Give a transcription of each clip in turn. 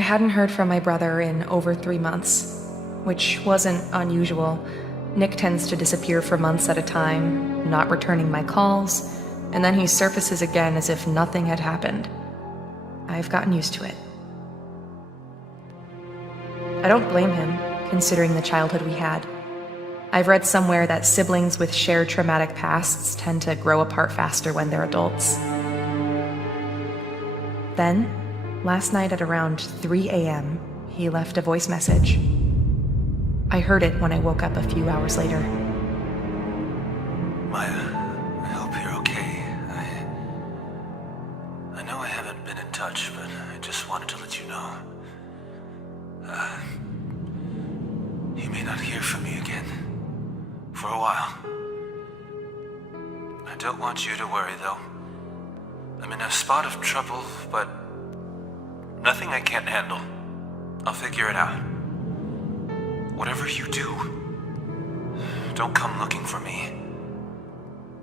I hadn't heard from my brother in over 3 months, which wasn't unusual. Nick tends to disappear for months at a time, not returning my calls, and then he surfaces again as if nothing had happened. I've gotten used to it. I don't blame him, considering the childhood we had. I've read somewhere that siblings with shared traumatic pasts tend to grow apart faster when they're adults. Then, last night at around 3 a.m., he left a voice message. I heard it when I woke up a few hours later. Maya, I hope you're okay. I know I haven't been in touch, but I just wanted to let you know. You may not hear from me again. For a while. I don't want you to worry, though. I'm in a spot of trouble, but nothing I can't handle. I'll figure it out. Whatever you do, don't come looking for me.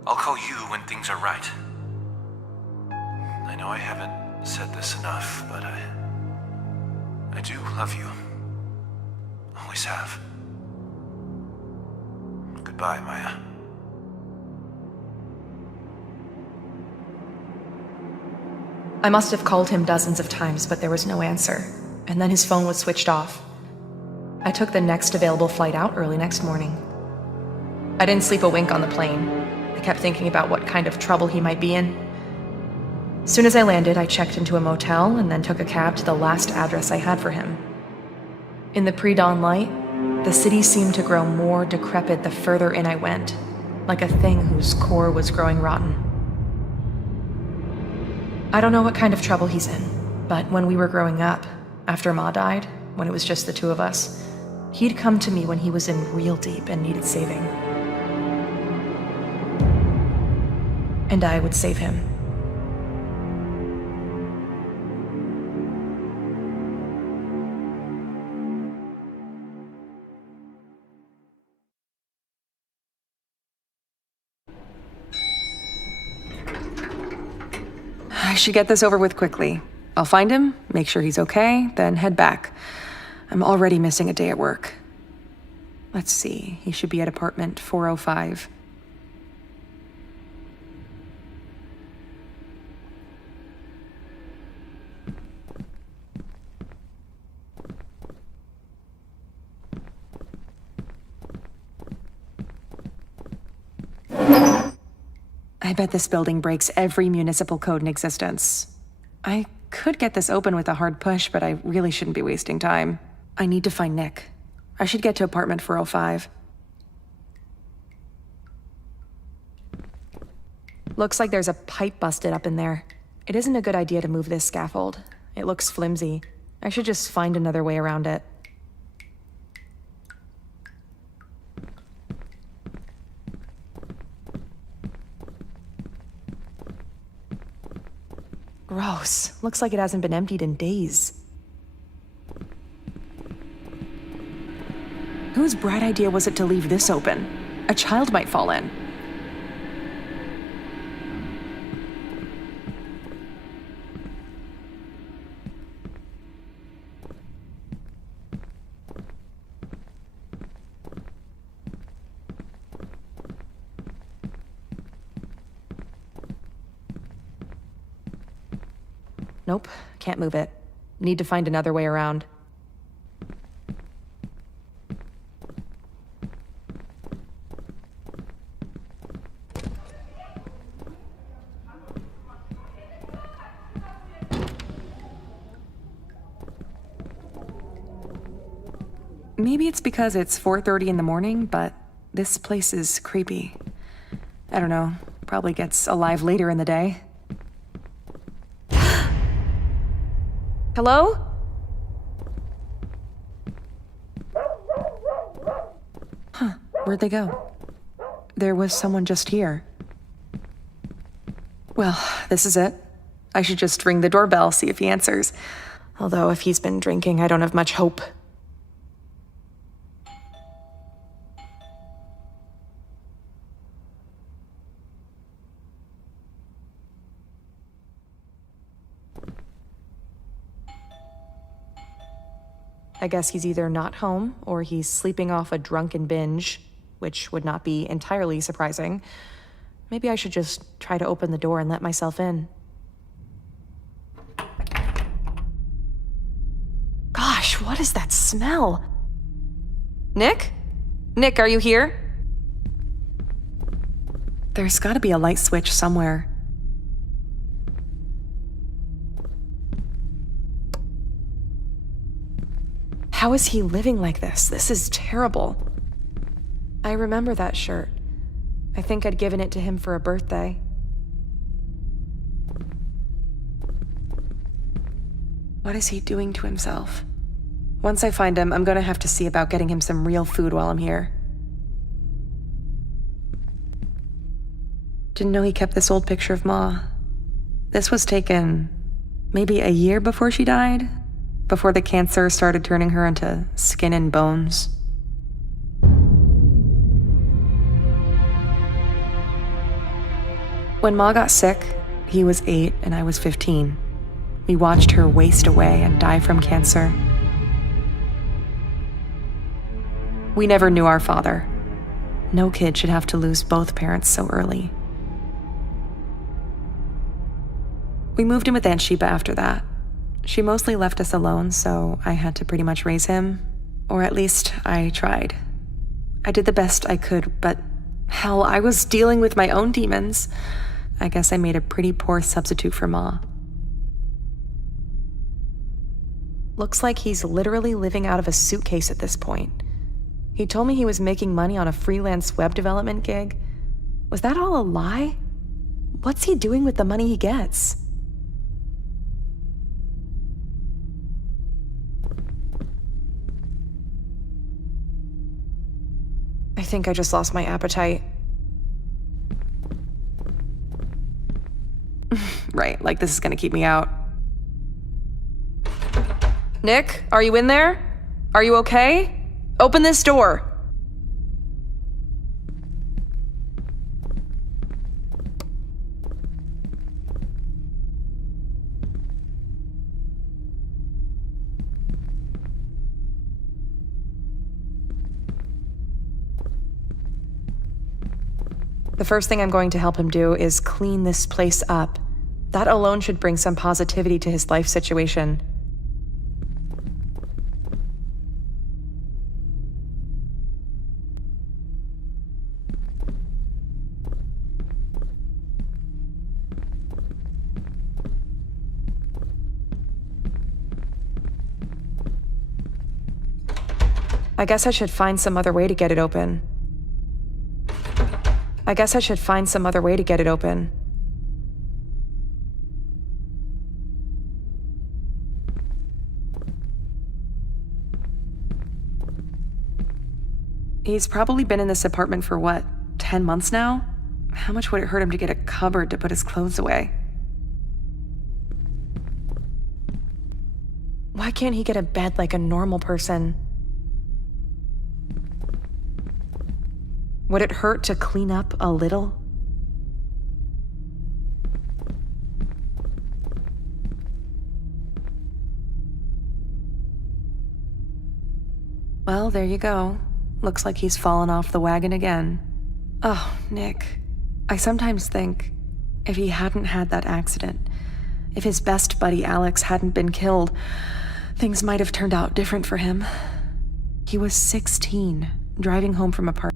I'll call you when things are right. I know I haven't said this enough, but I do love you. Always have. Goodbye, Maya. I must have called him dozens of times, but there was no answer, and then his phone was switched off. I took the next available flight out early next morning. I didn't sleep a wink on the plane. I kept thinking about what kind of trouble he might be in. As soon as I landed, I checked into a motel and then took a cab to the last address I had for him. In the pre-dawn light, the city seemed to grow more decrepit the further in I went, like a thing whose core was growing rotten. I don't know what kind of trouble he's in, but when we were growing up, after Ma died, when it was just the two of us, he'd come to me when he was in real deep and needed saving. And I would save him. I should get this over with quickly. I'll find him, make sure he's okay, then head back. I'm already missing a day at work. Let's see, he should be at apartment 405. I bet this building breaks every municipal code in existence. I could get this open with a hard push, but I really shouldn't be wasting time. I need to find Nick. I should get to apartment 405. Looks like there's a pipe busted up in there. It isn't a good idea to move this scaffold. It looks flimsy. I should just find another way around it. Gross. Looks like it hasn't been emptied in days. Whose bright idea was it to leave this open? A child might fall in. Nope, can't move it. Need to find another way around. Maybe it's because it's 4:30 in the morning, but this place is creepy. I don't know, probably gets alive later in the day. Hello? Huh, where'd they go? There was someone just here. Well, this is it. I should just ring the doorbell, see if he answers. Although if he's been drinking, I don't have much hope. I guess he's either not home or he's sleeping off a drunken binge, which would not be entirely surprising. Maybe I should just try to open the door and let myself in. Gosh, what is that smell? Nick? Nick, are you here? There's gotta be a light switch somewhere. How is he living like this? This is terrible. I remember that shirt. I think I'd given it to him for a birthday. What is he doing to himself? Once I find him, I'm gonna have to see about getting him some real food while I'm here. Didn't know he kept this old picture of Ma. This was taken maybe a year before she died, before the cancer started turning her into skin and bones. When Ma got sick, he was 8 and I was 15. We watched her waste away and die from cancer. We never knew our father. No kid should have to lose both parents so early. We moved in with Aunt Sheba after that. She mostly left us alone, so I had to pretty much raise him. Or at least I tried. I did the best I could, but hell, I was dealing with my own demons. I guess I made a pretty poor substitute for Ma. Looks like he's literally living out of a suitcase at this point. He told me he was making money on a freelance web development gig. Was that all a lie? What's he doing with the money he gets? I think I just lost my appetite. Right, like this is gonna keep me out. Nick, are you in there? Are you okay? Open this door. The first thing I'm going to help him do is clean this place up. That alone should bring some positivity to his life situation. I guess I should find some other way to get it open. He's probably been in this apartment for what, 10 months now? How much would it hurt him to get a cupboard to put his clothes away? Why can't he get a bed like a normal person? Would it hurt to clean up a little? Well, there you go. Looks like he's fallen off the wagon again. Oh, Nick. I sometimes think, if he hadn't had that accident, if his best buddy Alex hadn't been killed, things might have turned out different for him. He was 16, driving home from a party.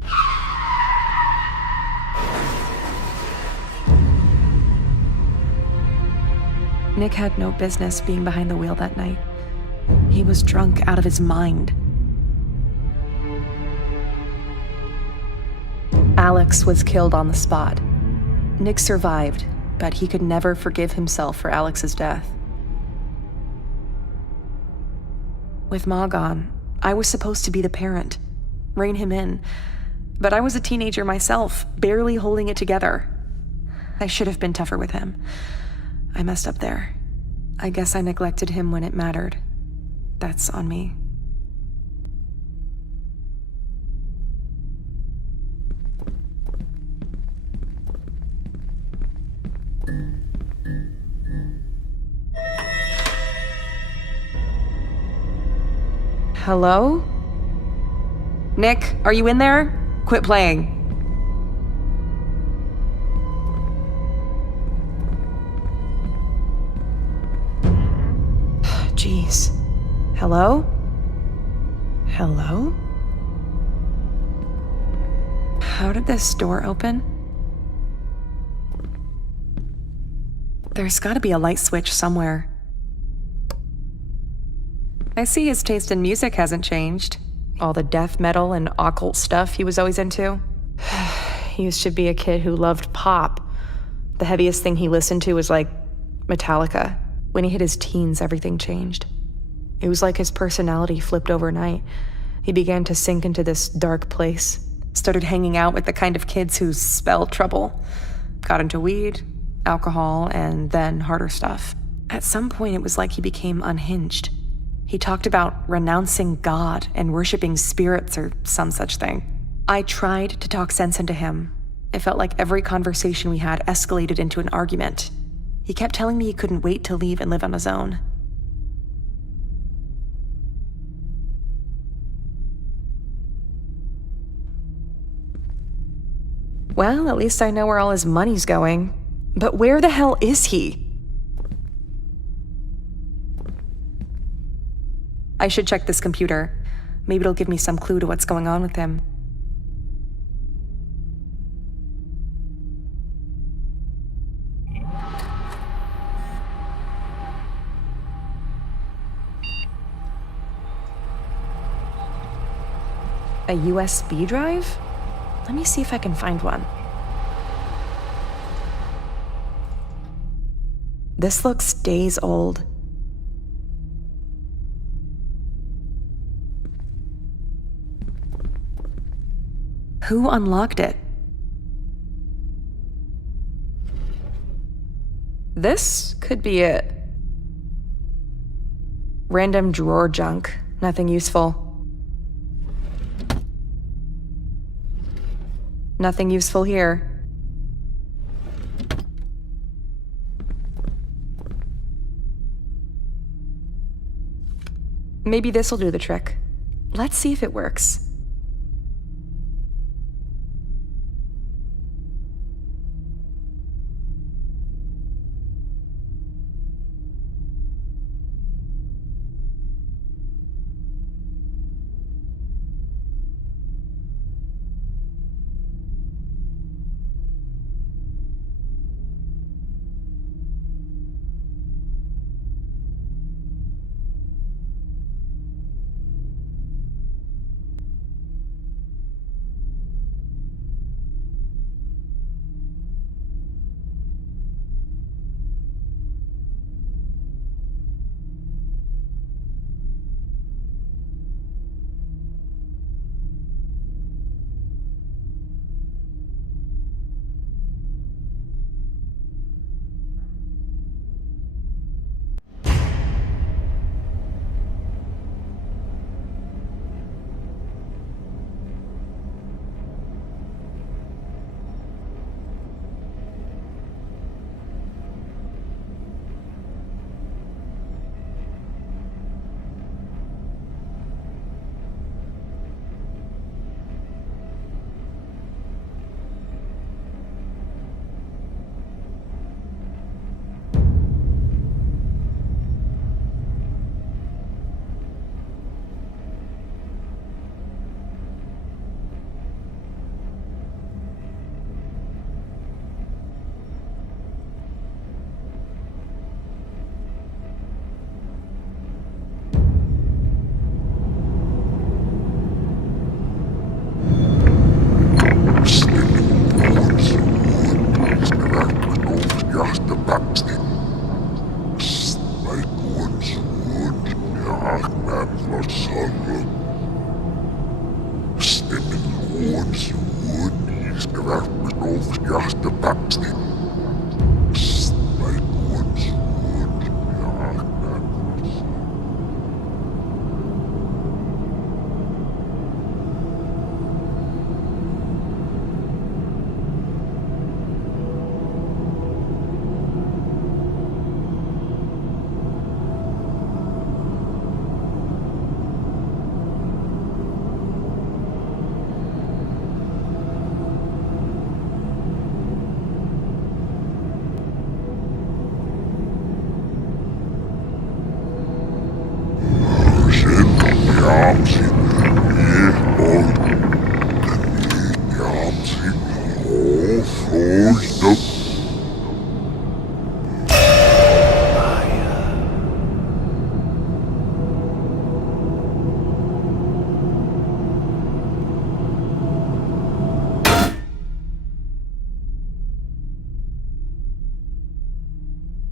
Nick had no business being behind the wheel that night. He was drunk out of his mind. Alex was killed on the spot. Nick survived, but he could never forgive himself for Alex's death. With Ma gone, I was supposed to be the parent, rein him in, but I was a teenager myself, barely holding it together. I should have been tougher with him. I messed up there. I guess I neglected him when it mattered. That's on me. Hello? Nick, are you in there? Quit playing. Jeez. Hello? Hello? How did this door open? There's gotta be a light switch somewhere. I see his taste in music hasn't changed. All the death metal and occult stuff he was always into. He used to be a kid who loved pop. The heaviest thing he listened to was like Metallica. When he hit his teens, everything changed. It was like his personality flipped overnight. He began to sink into this dark place. Started hanging out with the kind of kids who spell trouble. Got into weed, alcohol, and then harder stuff. At some point, it was like he became unhinged. He talked about renouncing God and worshiping spirits or some such thing. I tried to talk sense into him. It felt like every conversation we had escalated into an argument. He kept telling me he couldn't wait to leave and live on his own. Well, at least I know where all his money's going. But where the hell is he? I should check this computer. Maybe it'll give me some clue to what's going on with him. A USB drive? Let me see if I can find one. This looks days old. Who unlocked it? This could be it. Random drawer junk, nothing useful. Nothing useful here. Maybe this'll do the trick. Let's see if it works.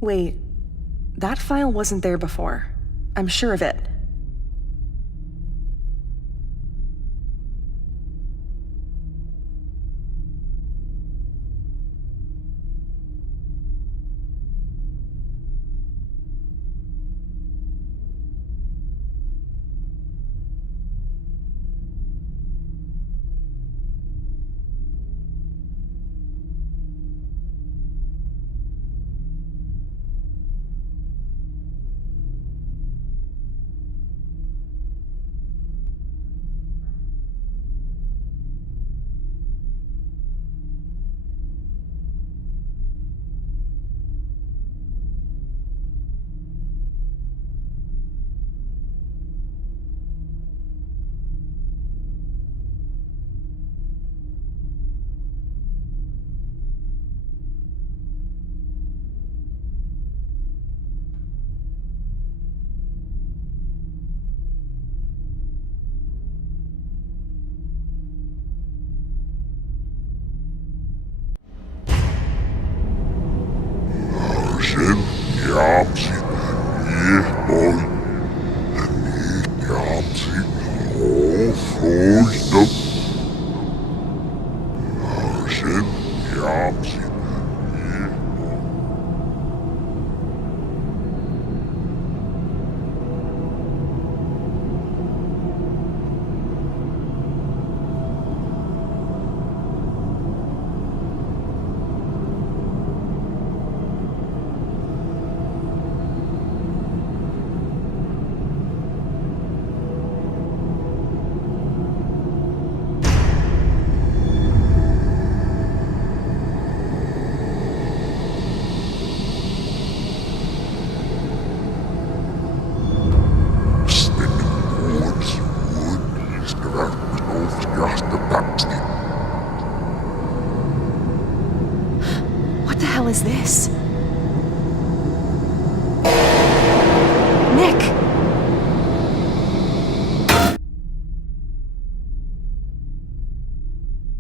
Wait, that file wasn't there before. I'm sure of it. What the hell is this? Nick!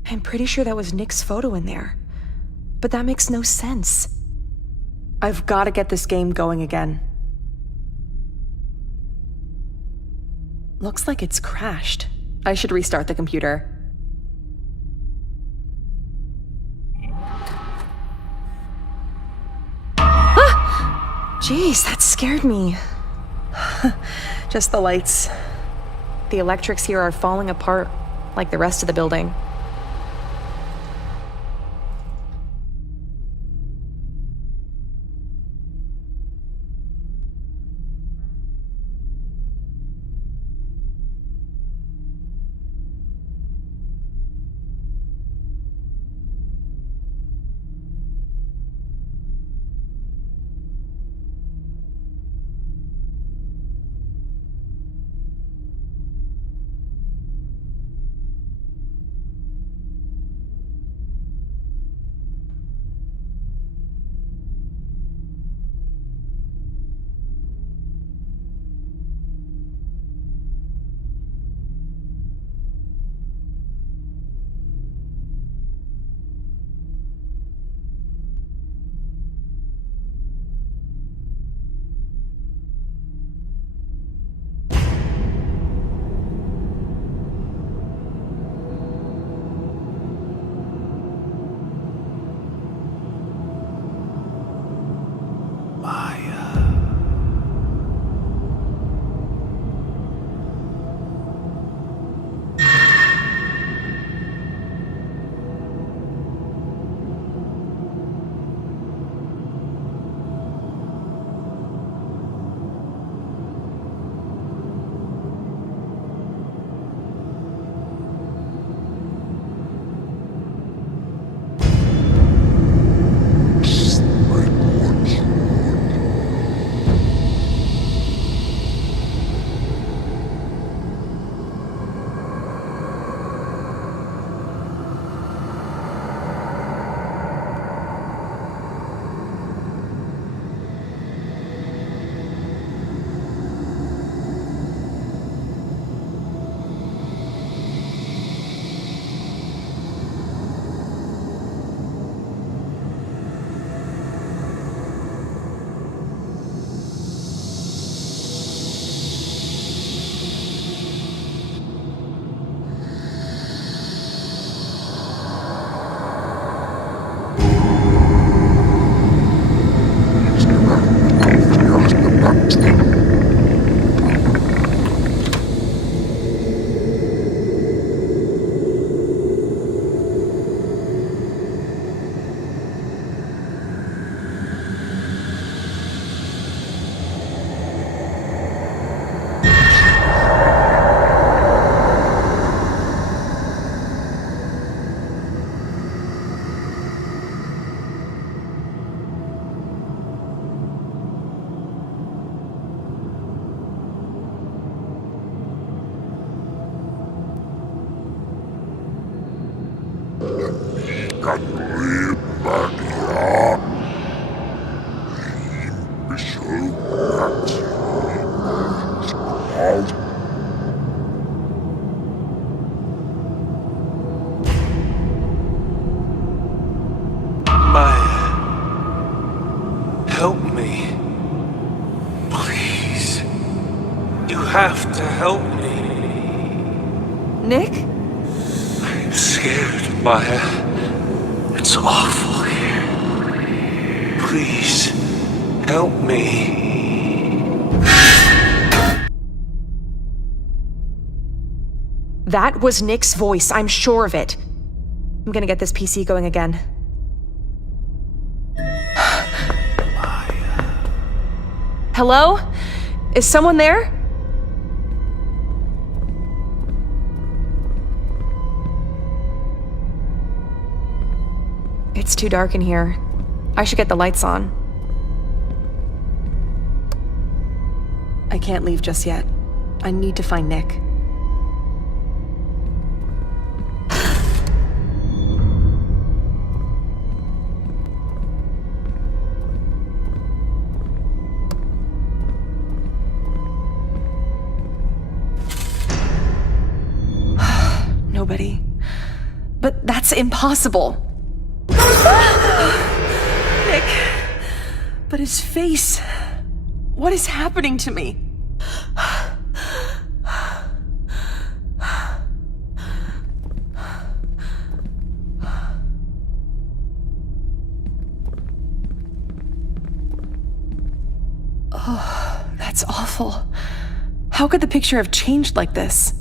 I'm pretty sure that was Nick's photo in there. But that makes no sense. I've got to get this game going again. Looks like it's crashed. I should restart the computer. Ah! Jeez, that scared me. Just the lights. The electrics here are falling apart, like the rest of the building. Maya, help me. Please. You have to help me. Nick? I'm scared, Maya. It's awful here. Please, help me. That was Nick's voice, I'm sure of it. I'm gonna get this PC going again. Hello? Is someone there? It's too dark in here. I should get the lights on. I can't leave just yet. I need to find Nick. Nobody. But that's impossible. Nick. But his face. What is happening to me? Oh, that's awful. How could the picture have changed like this?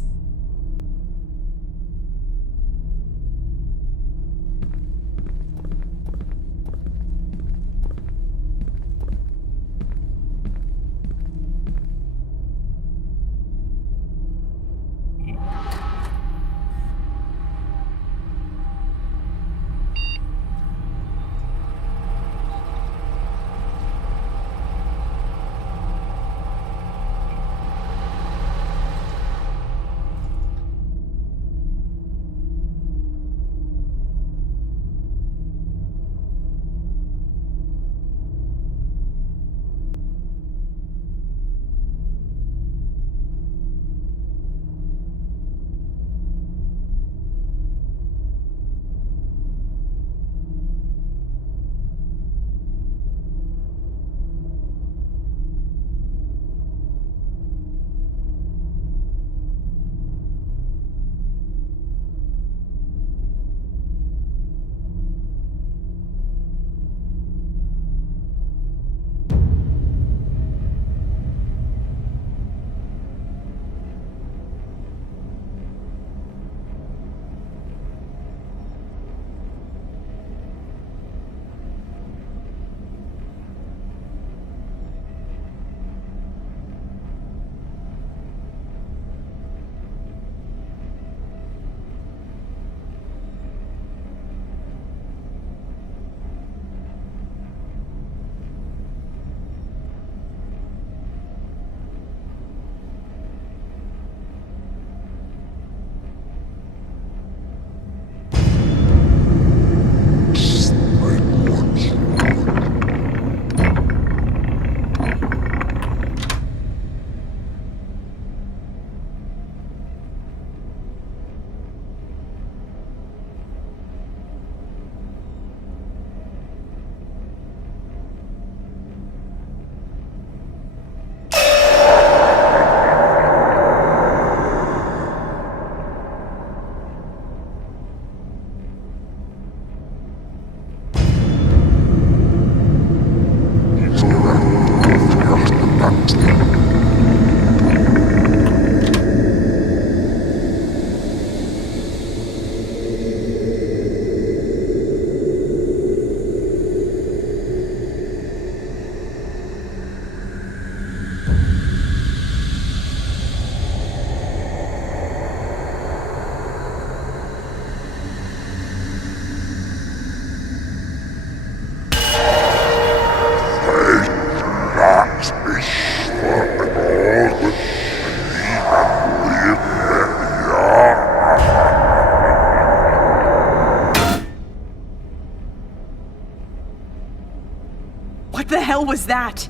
What the hell was that?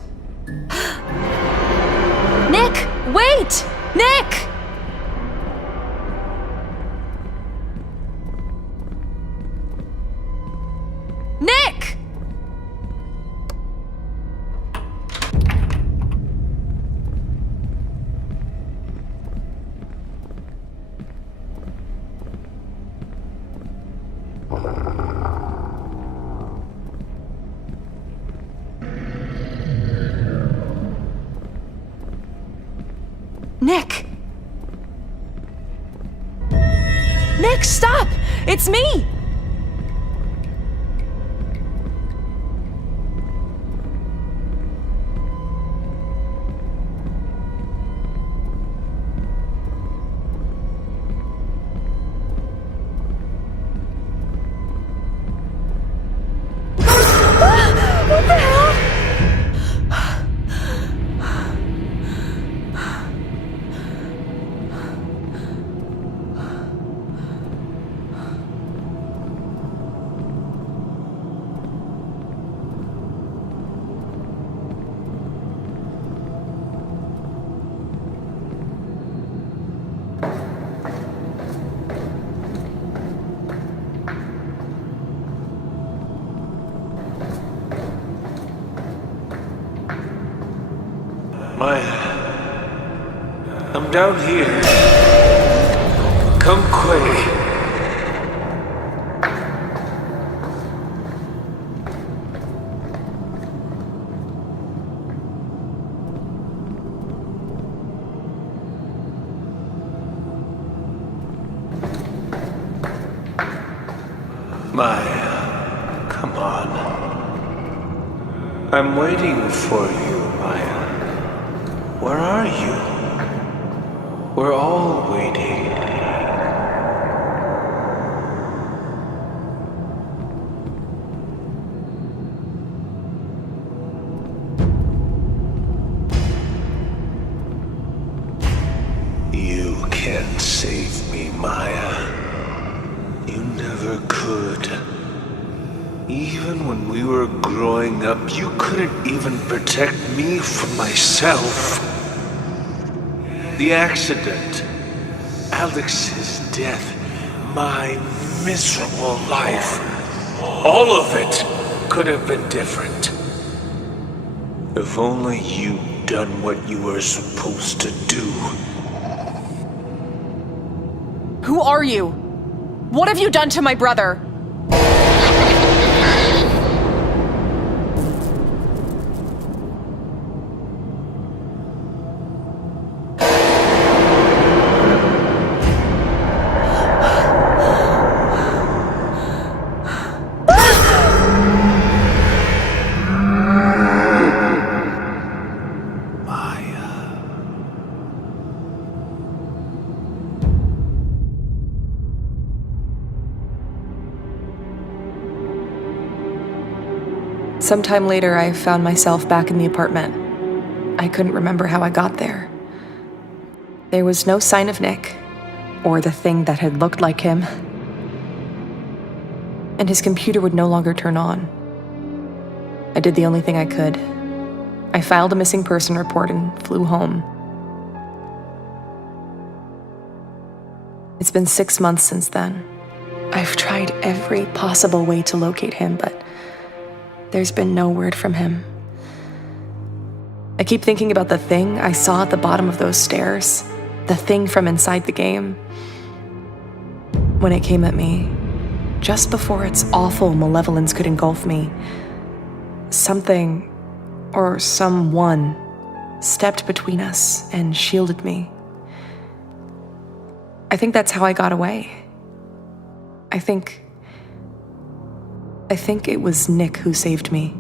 Nick! Wait! Nick! Nick! Nick! Nick, stop! It's me! What the hell? Maya, I'm down here. Come quick. Maya, come on. I'm waiting for you, Maya. Where are you? We're all waiting. You can't save me, Maya. You never could. Even when we were growing up, you couldn't even protect me from myself. The accident, Alex's death, my miserable life, all of it could have been different. If only you'd done what you were supposed to do. Who are you? What have you done to my brother? Sometime later, I found myself back in the apartment. I couldn't remember how I got there. There was no sign of Nick, or the thing that had looked like him. And his computer would no longer turn on. I did the only thing I could. I filed a missing person report and flew home. It's been 6 months since then. I've tried every possible way to locate him, but there's been no word from him. I keep thinking about the thing I saw at the bottom of those stairs, the thing from inside the game. When it came at me, just before its awful malevolence could engulf me, something or someone stepped between us and shielded me. I think that's how I got away. I think it was Nick who saved me.